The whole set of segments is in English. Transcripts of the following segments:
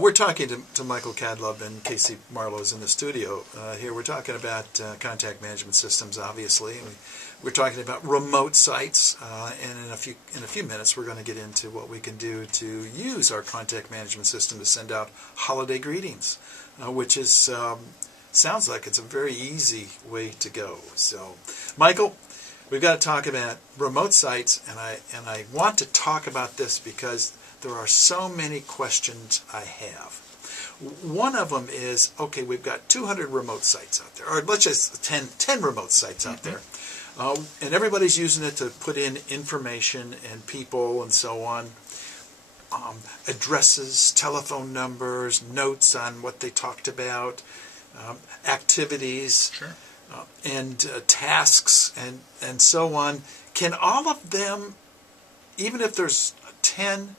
We're talking to Michael Kadlub, and Casey Marlowe's in the studio here. We're talking about contact management systems, obviously. We're talking about remote sites, and in a few minutes we're going to get into what we can do to use our contact management system to send out holiday greetings, which is sounds like it's a very easy way to go. So, Michael, we've got to talk about remote sites, and I want to talk about this because there are so many questions I have. One of them is, okay, we've got 200 remote sites out there, or let's just 10 remote sites out there, and everybody's using it to put in information and people and so on, addresses, telephone numbers, notes on what they talked about, activities, sure. And tasks and so on. Can all of them, even if there's 10,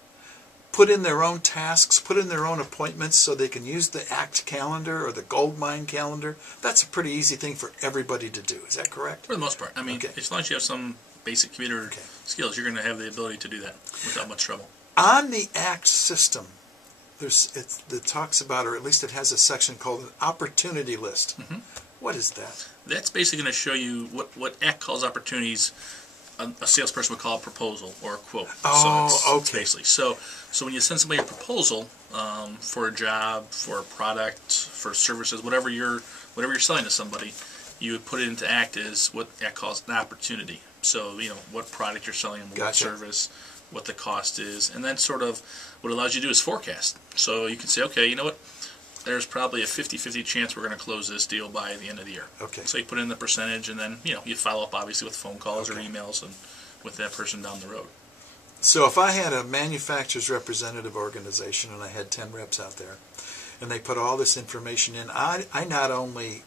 put in their own tasks, put in their own appointments so they can use the ACT calendar or the Goldmine calendar? That's a pretty easy thing for everybody to do. Is that correct? For the most part. I mean, okay. As long as you have some basic computer skills, you're going to have the ability to do that without much trouble. On the ACT system, it talks about, or at least it has a section called an opportunity list. What is that? That's basically going to show you what ACT calls opportunities. A salesperson would call a proposal or a quote. Oh, so it's okay. Basically, so when you send somebody a proposal for a job, for a product, for services, whatever you're selling to somebody, you would put it into ACT as what ACT calls an opportunity. So what product you're selling, what service, what the cost is, and then sort of what it allows you to do is forecast. So you can say, okay, you know what? There's probably a 50-50 chance we're going to close this deal by the end of the year. Okay. So you put in the percentage, and then you follow up obviously with phone calls or emails and with that person down the road. So if I had a manufacturer's representative organization and I had 10 reps out there, and they put all this information in, I not only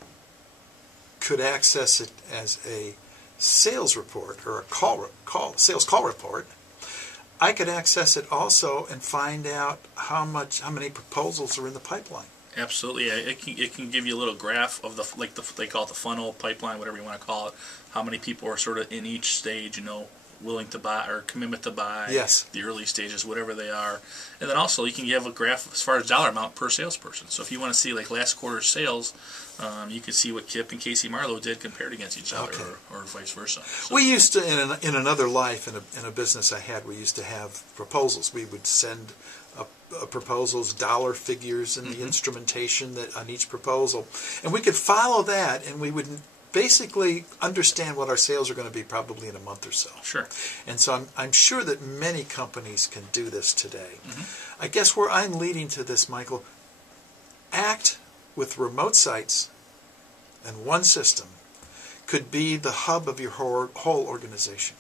could access it as a sales report or a sales call report, I could access it also and find out how many proposals are in the pipeline. Absolutely, it can give you a little graph of they call it the funnel, pipeline, whatever you want to call it. How many people are sort of in each stage, willing to buy or commitment to buy. Yes. The early stages, whatever they are, and then also you can have a graph as far as dollar amount per salesperson. So if you want to see like last quarter's sales, you can see what Kip and Casey Marlowe did compared against each other, or vice versa. So. We used to, in another life, in a business I had, we used to have proposals. We would send proposals, dollar figures, and the instrumentation on each proposal, and we could follow that, and we would basically understand what our sales are going to be probably in a month or so. Sure. And so I'm sure that many companies can do this today. I guess where I'm leading to this, Michael, ACT with remote sites and one system could be the hub of your whole organization.